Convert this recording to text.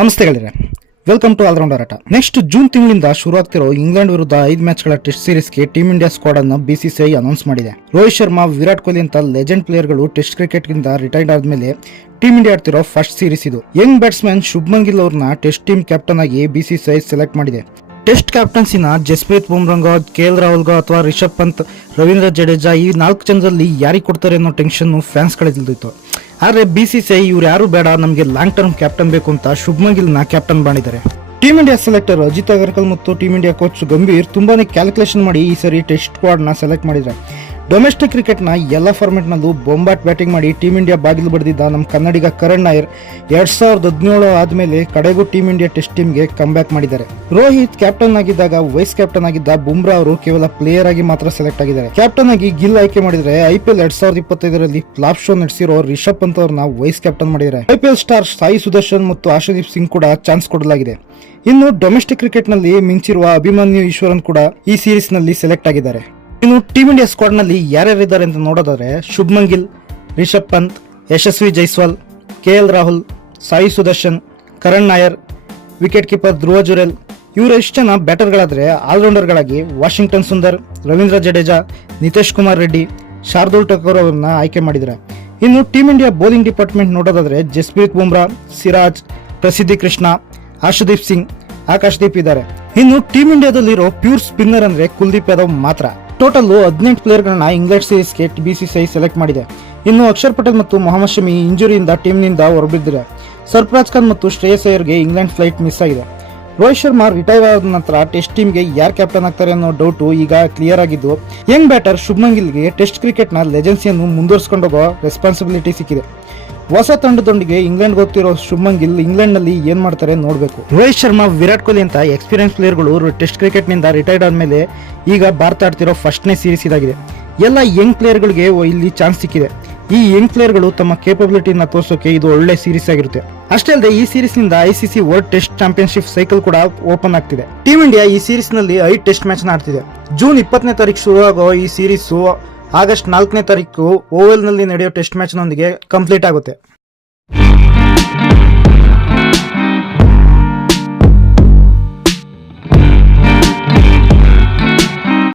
ನಮಸ್ತೆ ಗೆಳೆಯರೆ, welcome to allrounder ಆಟ. ನೆಕ್ಸ್ಟ್ ಜೂನ್ ತಿಂಗಳಿಂದ ಶುರು ಆಗ್ತಿರೋ ಇಂಗ್ಲೆಂಡ್ ವಿರುದ್ಧ 5 ಮ್ಯಾಚ್ಗಳ ಟೆಸ್ಟ್ ಸೀರೀಸ್ಗೆ ಟೀಮ್ ಇಂಡಿಯಾ ಸ್ಕ್ವಾಡ್ ಅನ್ನು ಬಿಸಿಸಿಐ ಅನೌನ್ಸ್ ಮಾಡಿದೆ. ರೋಹಿತ್ ಶರ್ಮಾ, ವಿರಾಟ್ ಕೊಹ್ಲಿ ಅಂತ ಲೆಜೆಂಡ್ ಪ್ಲೇಯರ್ಗಳು ಟೆಸ್ಟ್ ಕ್ರಿಕೆಟ್ಗಿಂತ ರಿಟೈರ್ಡ್ ಆದ್ಮೇಲೆ ಟೀಮ್ ಇಂಡಿಯಾ ಆಡ್ತಿರೋ ಫಸ್ಟ್ ಸೀರೀಸ್ ಇದು. ಯಂಗ್ ಬ್ಯಾಟ್ಸ್ಮನ್ ಶುಭ್ಮನ್ ಗಿಲ್ ಅವ್ರನ್ನ ಟೆಸ್ಟ್ ಟೀಮ್ ಕ್ಯಾಪ್ಟನ್ ಆಗಿ ಬಿಸಿಸಿಐ ಸೆಲೆಕ್ಟ್ ಮಾಡಿದೆ. ಟೆಸ್ಟ್ ಕ್ಯಾಪ್ಟನ್ಸಿನ ಜಸ್ಪ್ರೀತ್ ಬುಮ್ರಾಹ್ಗೋ, ಕೆಎಲ್ ರಾಹುಲ್ಗೋ ಅಥವಾ ರಿಷಬ್ ಪಂತ್, ರವೀಂದ್ರ ಜಡೇಜಾ ಈ 4 ಜನರಲ್ಲಿ ಯಾರಿಗೆ ಕೊಡ್ತಾರೆ ಅನ್ನೋ ಟೆನ್ಷನ್ ಫ್ಯಾನ್ಸ್ ಗಳಿದಿತ್ತು. ಆದ್ರೆ ಬಿಸಿಸಿಐ ಇವ್ರು ಯಾರು ಬೇಡ, ನಮಗೆ ಲಾಂಗ್ ಟರ್ಮ್ ಕ್ಯಾಪ್ಟನ್ ಬೇಕು ಅಂತ ಶುಭ್ಮನ್ ಗಿಲ್ ನ ಕ್ಯಾಪ್ಟನ್ ಮಾಡಿದ್ದಾರೆ. Team India selector Ajit Agarkar ಮತ್ತು ಟೀಮ್ ಇಂಡಿಯಾ ಕೋಚ್ ಗಂಭೀರ್ ತುಂಬಾನೇ ಕ್ಯಾಲ್ಕುಲೇಷನ್ ಮಾಡಿ ಈ ಸರಿ ಟೆಸ್ಟ್ ಸ್ಕ್ವಾಡ್ ನ ಸೆಲೆಕ್ಟ್ ಮಾಡಿದ್ದಾರೆ. ಡೊಮೆಸ್ಟಿಕ್ ಕ್ರಿಕೆಟ್ ನ ಎಲ್ಲ ಫಾರ್ಮೆಟ್ ನಲ್ಲೂ ಬೊಂಬಾಟ್ ಬ್ಯಾಟಿಂಗ್ ಮಾಡಿ ಟೀಮ್ ಇಂಡಿಯಾ ಬಾಗಿಲು ಬಡಿದಿದ್ದ ನಮ್ಮ ಕನ್ನಡಿಗ ಕರಣ್ ನಾಯರ್ 2017 ಆದ್ಮೇಲೆ ಕಡೆಗೂ ಟೀಮ್ ಇಂಡಿಯಾ ಟೆಸ್ಟ್ ಟೀಮ್ಗೆ ಕಮ್ ಬ್ಯಾಕ್ ಮಾಡಿದ್ದಾರೆ. ರೋಹಿತ್ ಕ್ಯಾಪ್ಟನ್ ಆಗಿದ್ದಾಗ ವೈಸ್ ಕ್ಯಾಪ್ಟನ್ ಆಗಿದ್ದ ಬುಮ್ರಾ ಅವರು ಕೇವಲ ಪ್ಲೇಯರ್ ಆಗಿ ಮಾತ್ರ ಸೆಲೆಕ್ಟ್ ಆಗಿದ್ದಾರೆ. ಕ್ಯಾಪ್ಟನ್ ಆಗಿ ಗಿಲ್ ಆಯ್ಕೆ ಮಾಡಿದ್ರೆ IPL 2025ರಲ್ಲಿ ಫ್ಲಾಪ್ ಶೋ ನಡೆಸಿರೋ ರಿಷಬ್ ಪಂತ್ ಅವ್ರನ್ನ ವೈಸ್ ಕ್ಯಾಪ್ಟನ್ ಮಾಡಿದ್ದಾರೆ. IPL ಸ್ಟಾರ್ ಸಾಯಿ ಸುದರ್ಶನ್ ಮತ್ತು ಆಶುದೀಪ್ ಸಿಂಗ್ ಕೂಡ ಚಾನ್ಸ್ ಕೊಡಲಾಗಿದೆ. ಇನ್ನು ಡೊಮೆಸ್ಟಿಕ್ ಕ್ರಿಕೆಟ್ ನಲ್ಲಿ ಮಿಂಚಿರುವ ಅಭಿಮನ್ಯು ಈಶ್ವರನ್ ಕೂಡ ಈ ಸೀರೀಸ್ ನಲ್ಲಿ ಸೆಲೆಕ್ಟ್ ಆಗಿದ್ದಾರೆ. ಇನ್ನು ಟೀಮ್ ಇಂಡಿಯಾ ಸ್ಕ್ವಾಡ್ ನಲ್ಲಿ ಯಾರ್ಯಾರಿದ್ದಾರೆ ಅಂತ ನೋಡೋದಾದ್ರೆ Shubman Gill, Rishabh Pant, Yashasvi Jaiswal, KL Rahul, Sai Sudharsan, Karun Nair, wicket keeper Dhruv Jurel. ಇವರು ಎಷ್ಟು ಜನ ಬ್ಯಾಟರ್ಗಳಾದ್ರೆ ಆಲ್ರೌಂಡರ್ಗಳಾಗಿ ವಾಷಿಂಗ್ಟನ್ ಸುಂದರ್, ರವೀಂದ್ರ ಜಡೇಜಾ, ನಿತೇಶ್ ಕುಮಾರ್ ರೆಡ್ಡಿ, ಶಾರ್ದೂಲ್ ಠಾಕೂರ್ ಅವರನ್ನ ಆಯ್ಕೆ ಮಾಡಿದ್ದಾರೆ. ಇನ್ನು ಟೀಮ್ ಇಂಡಿಯಾ ಬೌಲಿಂಗ್ ಡಿಪಾರ್ಟ್ಮೆಂಟ್ ನೋಡೋದಾದ್ರೆ ಜಸ್ಪ್ರೀತ್ ಬುಮ್ರಾ, ಸಿರಾಜ್, ಪ್ರಸಿದ್ಧಿ ಕೃಷ್ಣ, ಆಶುದೀಪ್ ಸಿಂಗ್, ಆಕಾಶ್ದೀಪ್ ಇದ್ದಾರೆ. ಇನ್ನು ಟೀಮ್ ಇಂಡಿಯಾದಲ್ಲಿರೋ ಪ್ಯೂರ್ ಸ್ಪಿನ್ನರ್ ಅಂದ್ರೆ ಕುಲ್ದೀಪ್ ಯಾದವ್ ಮಾತ್ರ. ಟೋಟಲ್ 18 ಪ್ಲೇಯರ್ಗಳನ್ನ ಇಂಗ್ಲೆಂಡ್ ಸೀರೀಸ್ಗೆ ಬಿಸಿಸಿಐ ಸೆಲೆಕ್ಟ್ ಮಾಡಿದೆ. ಇನ್ನು ಅಕ್ಷರ್ ಪಟೇಲ್ ಮತ್ತು ಮೊಹಮ್ಮದ್ ಶಮಿ ಇಂಜುರಿಯಿಂದ ಟೀಮ್ನಿಂದ ಹೊರಬಿದ್ದಿದ್ದಾರೆ. ಸರ್ಫರಾಜ್ ಖಾನ್ ಮತ್ತು ಶ್ರೇಯಸ್ ಅಯ್ಯರ್ಗೆ ಇಂಗ್ಲೆಂಡ್ ಫ್ಲೈಟ್ ಮಿಸ್ ಆಗಿದೆ. ರೋಹಿತ್ ಶರ್ಮಾ ರಿಟೈರ್ ಆದ ನಂತರ ಟೆಸ್ಟ್ ಟೀಮ್ಗೆ ಯಾರು ಕ್ಯಾಪ್ಟನ್ ಆಗ್ತಾರೆ ಅನ್ನೋ ಡೌಟ್ ಈಗ ಕ್ಲಿಯರ್ ಆಗಿದ್ದು, ಯಂಗ್ ಬ್ಯಾಟರ್ ಶುಭ್ಮನ್ ಗಿಲ್ಗೆ ಟೆಸ್ಟ್ ಕ್ರಿಕೆಟ್ನ ಲೆಜೆನ್ಸಿಯನ್ನು ಮುಂದುವರಿಸಿಕೊಂಡೋಗೋ ರೆಸ್ಪಾನ್ಸಿಬಿಲಿಟಿ ಸಿಕ್ಕಿದೆ. ಹೊಸ ತಂಡದೊಂದಿಗೆ ಇಂಗ್ಲೆಂಡ್ ಹೋಗ್ತಿರೋ ಶುಭ್ಮನ್ ಗಿಲ್ ಇಂಗ್ಲೆಂಡ್ ನಲ್ಲಿ ಏನ್ ಮಾಡ್ತಾರೆ ನೋಡ್ಬೇಕು. ರೋಹಿತ್ ಶರ್ಮಾ, ವಿರಾಟ್ ಕೊಹ್ಲಿ ಅಂತ ಎಕ್ಸ್ಪೀರಿಯನ್ಸ್ ಪ್ಲೇಯರ್ಗಳು ಟೆಸ್ಟ್ ಕ್ರಿಕೆಟ್ ನಿಂದ ರಿಟೈರ್ಡ್ ಆದ್ಮೇಲೆ ಈಗ ಭಾರತ ಆಡ್ತಿರೋ ಫಸ್ಟ್ನೇ ಸೀರೀಸ್ ಇದಾಗಿದೆ. ಎಲ್ಲ ಯಂಗ್ ಪ್ಲೇಯರ್ಗಳಿಗೆ ಇಲ್ಲಿ ಚಾನ್ಸ್ ಸಿಕ್ಕಿದೆ. ಈ ಯಂಗ್ ಪ್ಲೇಯರ್ಗಳು ತಮ್ಮ ಕೇಪಬಿಲಿಟಿನ ತೋರಿಸೋಕೆ ಇದು ಒಳ್ಳೆ ಸೀರೀಸ್ ಆಗಿರುತ್ತೆ. ಅಷ್ಟೇ ಅಲ್ಲದೆ ಈ ಸೀರೀಸ್ ನಿಂದ ICC world test championship cycle ಕೂಡ ಓಪನ್ ಆಗ್ತಿದೆ. ಟೀಮ್ ಇಂಡಿಯಾ ಈ ಸೀರೀಸ್ ನಲ್ಲಿ 5 ಟೆಸ್ಟ್ ಮ್ಯಾಚ್ ನ ಆಡ್ತಿದೆ. ಜೂನ್ 20ನೇ ತಾರೀಕು ಶುರುವಾಗೋ ಈ ಸೀರೀಸ್ ಆಗಸ್ಟ್ 4ನೇ ತಾರೀಕು ಓವಲ್ ನಲ್ಲಿ ನಡೆಯೋ ಟೆಸ್ಟ್ ಮ್ಯಾಚ್ ನೊಂದಿಗೆ ಕಂಪ್ಲೀಟ್ ಆಗುತ್ತೆ.